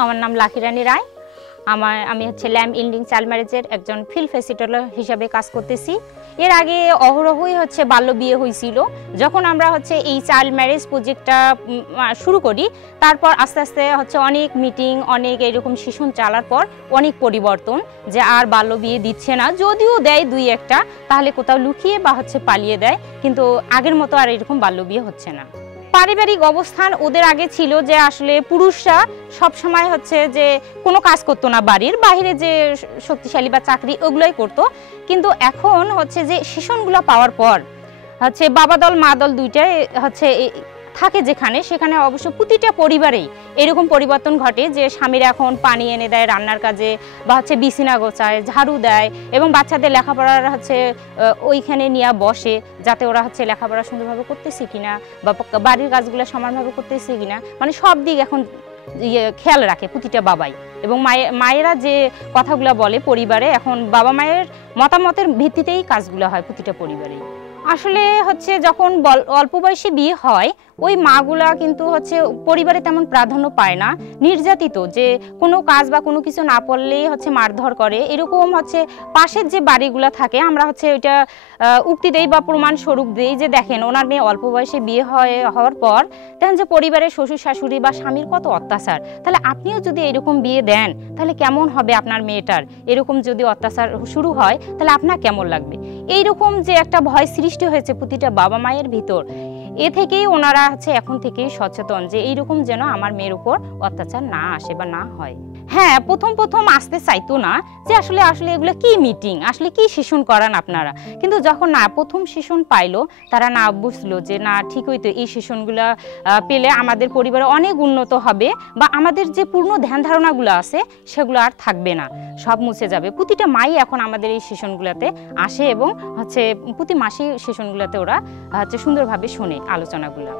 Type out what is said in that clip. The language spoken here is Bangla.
আমার নাম লাখিরানী রায়। আমি হচ্ছে ল্যাম্প ইন্ডিং চাইল্ড ম্যারেজের একজন ফিল্ড ফেসিলিটেটর হিসাবে কাজ করতেছি। এর আগে অহরহই হচ্ছে বাল্য বিয়ে হয়েছিল। যখন আমরা হচ্ছে এই চাইল্ড ম্যারেজ প্রজেক্টটা শুরু করি, তারপর আস্তে আস্তে হচ্ছে অনেক মিটিং, অনেক এরকম সেশন চালার পর অনেক পরিবর্তন, যে আর বাল্য বিয়ে দিচ্ছে না, যদিও দেয় দুই একটা, তাহলে কোথাও লুকিয়ে বা হচ্ছে পালিয়ে দেয়, কিন্তু আগের মতো আর এরকম বাল্য বিয়ে হচ্ছে না। পারিবারিক অবস্থান ওদের আগে ছিল যে আসলে পুরুষরা সব সময় হচ্ছে যে কোনো কাজ করতো না, বাড়ির বাইরে যে শক্তিশালী বা চাকরি ওগুলোই করতো। কিন্তু এখন হচ্ছে যে সেশনগুলো পাওয়ার পর হচ্ছে বাবা দল মা দল দুইটাই হচ্ছে থাকে, যেখানে সেখানে অবশ্য প্রতিটা পরিবারেই এরকম পরিবর্তন ঘটে যে স্বামীরা এখন পানি এনে দেয় রান্নার কাজে, বা হচ্ছে বিছানা গোছায়, ঝাড়ু দেয়, এবং বাচ্চাদের লেখাপড়ার হচ্ছে ওইখানে নিয়ে বসে, যাতে ওরা হচ্ছে লেখাপড়া সুন্দরভাবে করতেছে কিনা বা বাড়ির কাজগুলো সমানভাবে করতেছে কিনা, মানে সব দিক এখন খেয়াল রাখে প্রতিটা বাবাই। এবং মায়েরা যে কথাগুলো বলে পরিবারে, এখন বাবা মায়ের মতামতের ভিত্তিতেই কাজগুলো হয় প্রতিটা পরিবারেই। আসলে হচ্ছে যখন অল্প বয়সে বিয়ে হয়, ওই মাগুলা কিন্তু হচ্ছে পরিবারে তেমন প্রাধান্য পায় না, নির্যাতিত, যে কোনো কাজ বা কোনো কিছু না পড়লেই হচ্ছে মারধর করে, এরকম হচ্ছে পাশের যে বাড়িগুলো থাকে আমরা হচ্ছে ওইটা উক্তি দেই বা প্রমাণ স্বরূপ দেই যে দেখেন ওনার মেয়ে অল্প বয়সে বিয়ে হওয়ার পর দেখেন যে পরিবারের শ্বশুর শাশুড়ি বা স্বামীর কত অত্যাচার, তাহলে আপনিও যদি এরকম বিয়ে দেন তাহলে কেমন হবে আপনার মেয়েটার, এরকম যদি অত্যাচার শুরু হয় তাহলে আপনার কেমন লাগবে। এইরকম যে একটা ভয় সৃষ্টি হয়েছে প্রতিটা বাবা মায়ের ভিতর, এ থেকেই ওনারা হচ্ছে এখন থেকেই সচেতন যে এইরকম যেন আমার মেয়ের উপর অত্যাচার না আসে বা না হয়। হ্যাঁ, প্রথম আসতে চাইতো না যে আসলে এগুলো কি মিটিং, আসলে কি সেশন করান আপনারা, কিন্তু যখন না প্রথম সেশন পাইলো, তারা না বুঝলো যে না ঠিক হইতো, এই সেশনগুলো পেলে আমাদের পরিবারে অনেক উন্নত হবে, বা আমাদের যে পূর্ণ ধ্যান ধারণাগুলো আছে সেগুলো আর থাকবে না, সব মুছে যাবে। প্রতিটা মাই এখন আমাদের এই সেশনগুলোতে আসে, এবং হচ্ছে প্রতি মাসে সেশনগুলোতে ওরা হচ্ছে সুন্দরভাবে শোনে আলোচনাগুলো।